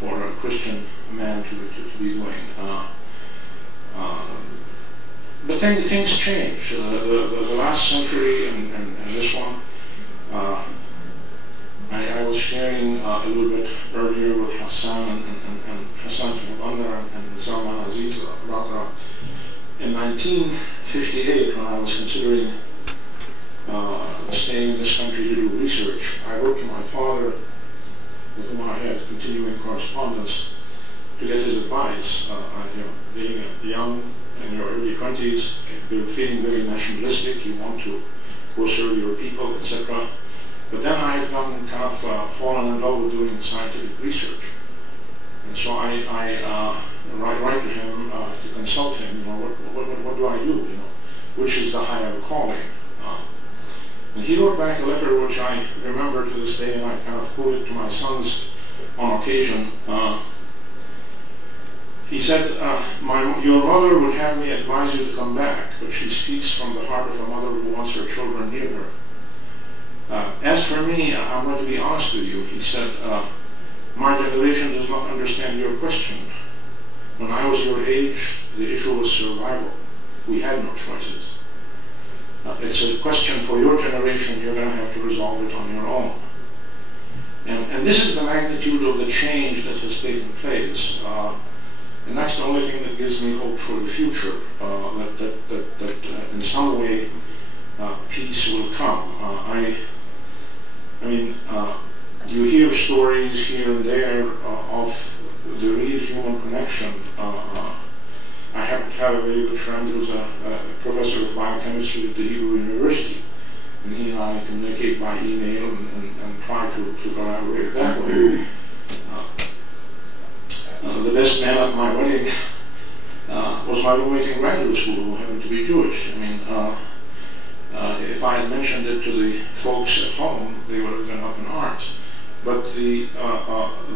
for a Christian man to be doing. But things change. The last century and this one, I was sharing a little bit earlier with Hassan and Hassan Shahbandar and Salman Aziz about in 1958, when I was considering staying in this country to do research, I wrote to my father, with whom I had continuing correspondence, to get his advice. Being young, in your early 20s, you're feeling very nationalistic, you want to go serve your people, etc. But then I had gotten kind of fallen in love with doing scientific research. And so I write to him to consult him, what do I do, which is the higher calling. And he wrote back a letter which I remember to this day, and I kind of quote it to my sons on occasion. He said, your mother would have me advise you to come back, but she speaks from the heart of a mother who wants her children near her. As for me, I'm going to be honest with you. He said, my generation does not understand your question. When I was your age, the issue was survival. We had no choices. It's a question for your generation. You're going to have to resolve it on your own. And this is the magnitude of the change that has taken place. And that's the only thing that gives me hope for the future, that in some way peace will come. I mean, you hear stories here and there of the real human connection. I happen to have a very good friend who's a professor of biochemistry at the Hebrew University, and he and I communicate by email and try to collaborate that way. The best man at my wedding was my roommate in graduate school, who happened to be Jewish. I mean, if I had mentioned it to the folks at home, they would have been up in arms. But the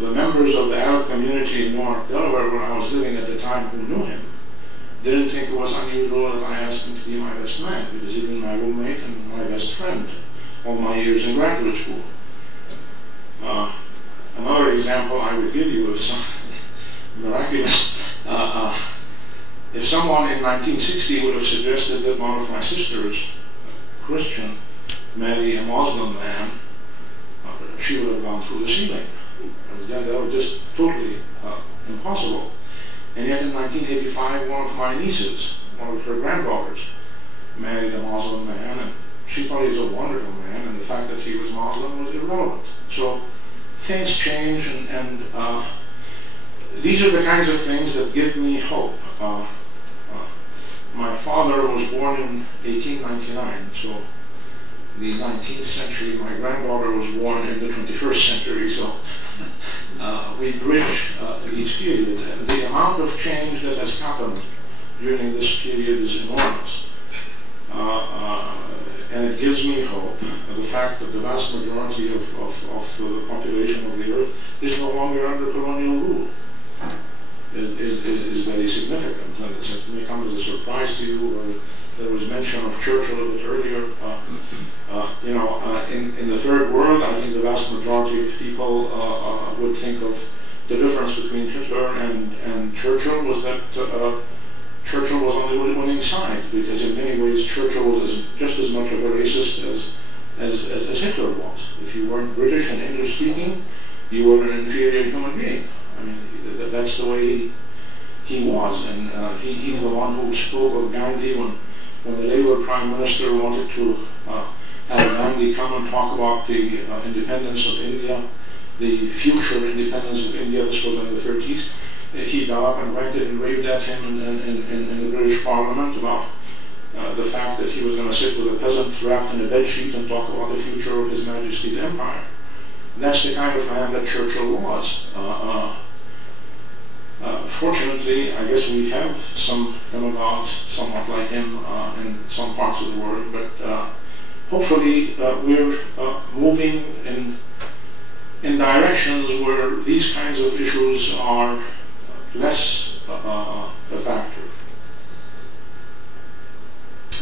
members of the Arab community in Newark, Delaware, where I was living at the time, who knew him, didn't think it was unusual that I asked him to be my best man, because he'd been my roommate and my best friend all my years in graduate school. Another example I would give you of some miraculous, if someone in 1960 would have suggested that one of my sisters, a Christian, marry a Muslim man, she would have gone through the ceiling. That was just totally impossible. And yet in 1985, one of my nieces, one of her granddaughters, married a Muslim man, and she thought he was a wonderful man, and the fact that he was Muslim was irrelevant. So things change, and these are the kinds of things that give me hope. My father was born in 1899, so the 19th century. My granddaughter was born in the 21st century, so we bridge these periods. And the amount of change that has happened during this period is enormous. And it gives me hope. The fact that the vast majority of the population of the earth is no longer under colonial rule is very significant. And it may come as a surprise to you. There was mention of Churchill a bit earlier. In the third world, I think the vast majority of people would think of the difference between Hitler and Churchill was that Churchill was on the winning side, because in many ways Churchill was just as much of a racist as Hitler was. If you weren't British and English speaking, you were an inferior human being. I mean, that's the way he was, and he's the one who spoke of Gandhi when the Labour Prime Minister wanted to have Gandhi come and talk about the independence of India, the future independence of India. This was in the 30s. He got up and ranted and raved at him in the British Parliament about the fact that he was going to sit with a peasant wrapped in a bedsheet and talk about the future of His Majesty's empire. And that's the kind of man that Churchill was. Fortunately, I guess we have some demagogues somewhat like him in some parts of the world, but hopefully we're moving in directions where these kinds of issues are less a factor.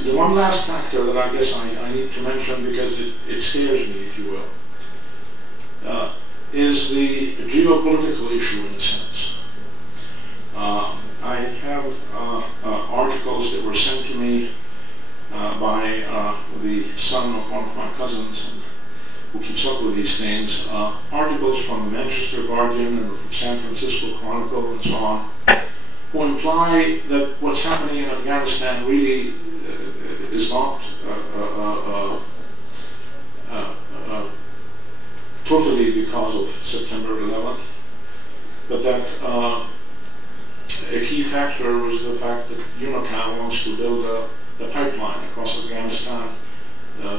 The one last factor that I guess I need to mention, because it scares me, if you will. is the geopolitical issue in a sense. I have articles that were sent to me by the son of one of my cousins who keeps up with these things, articles from the Manchester Guardian and from San Francisco Chronicle and so on, who imply that what's happening in Afghanistan really is not totally because of September 11th, but that a key factor was the fact that UNICAL wants to build a pipeline across Afghanistan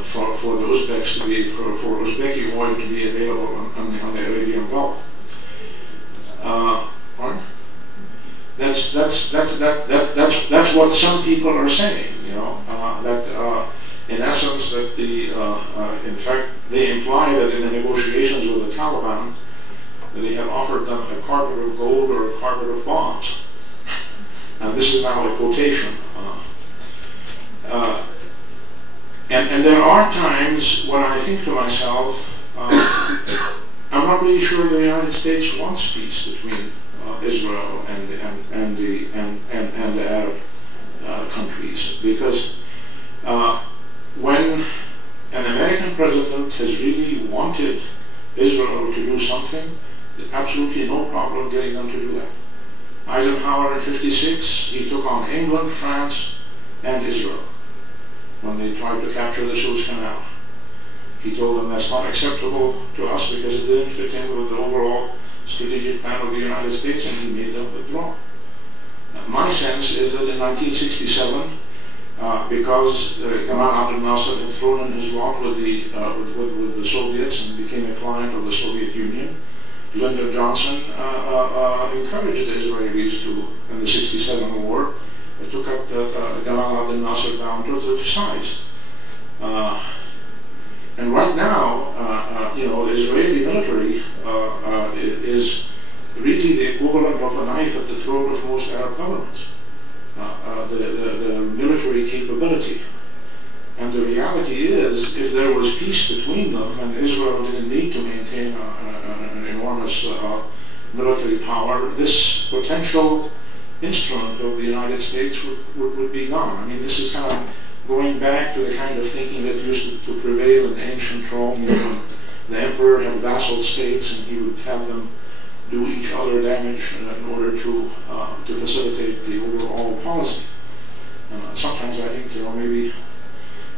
for the Uzbeks to be, for Uzbeki oil to be available on the Arabian Gulf. Right? That's what some people are saying. You know, that in essence that the in fact they imply that in the negotiations with the Taliban that they had offered them a carpet of gold or a carpet of bombs. And this is now a quotation. And there are times when I think to myself, I'm not really sure the United States wants peace between Israel and the Arab countries, because when an American president has really wanted Israel to do something, there's absolutely no problem getting them to do that. Eisenhower in '56, he took on England, France, and Israel when they tried to capture the Suez Canal. He told them that's not acceptable to us because it didn't fit in with the overall strategic plan of the United States, and he made them withdraw. My sense is that in 1967, because Gamal Abdel Nasser had thrown in his lot with the Soviets and became a client of the Soviet Union, Lyndon Johnson encouraged the Israelis to, in the '67 war, took up Gamal Abdel Nasser down to the size. And right now, you know, the Israeli military is really the equivalent of a knife at the throat of most Arab governments. The military capability. And the reality is, if there was peace between them and Israel didn't need to maintain an enormous military power, this potential instrument of the United States would be gone. I mean, this is kind of going back to the kind of thinking that used to prevail in ancient Rome. You know, the emperor had vassal states, and he would have them do each other damage in order to facilitate the overall policy. Sometimes I think, you know, maybe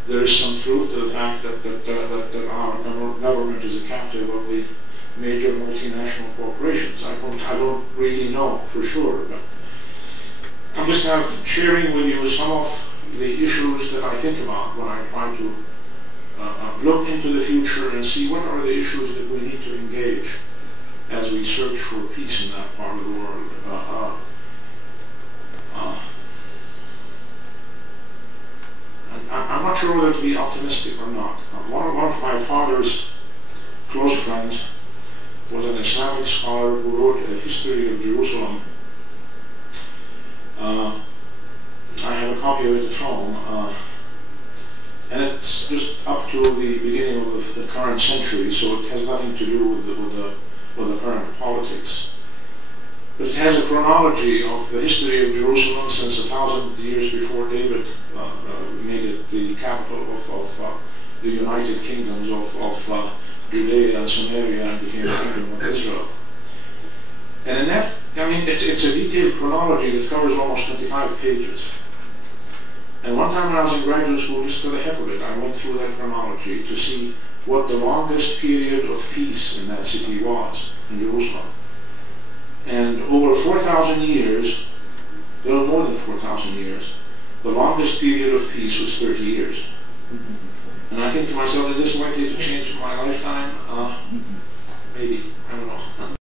there is some truth to the fact that our government is a captive of the major multinational corporations. I don't really know for sure, but I'm just kind of sharing with you some of the issues that I think about when I try to look into the future and see what are the issues that we need to engage as we search for peace in that part of the world. I'm not sure whether to be optimistic or not. One of my father's close friends was an Islamic scholar who wrote a history of Jerusalem. I have a copy of it at home, and it's just up to the beginning of the current century, so it has nothing to do with the current politics. But it has a chronology of the history of Jerusalem since 1,000 years before David made it the capital of the United Kingdoms of Judea and Samaria and became the kingdom of Israel. And in that, I mean, it's a detailed chronology that covers almost 25 pages. And one time when I was in graduate school, just for the heck of it, I went through that chronology to see what the longest period of peace in that city was, in Jerusalem. And over 4,000 years, a little more than 4,000 years, the longest period of peace was 30 years. And I think to myself, is this likely to change in my lifetime? Maybe.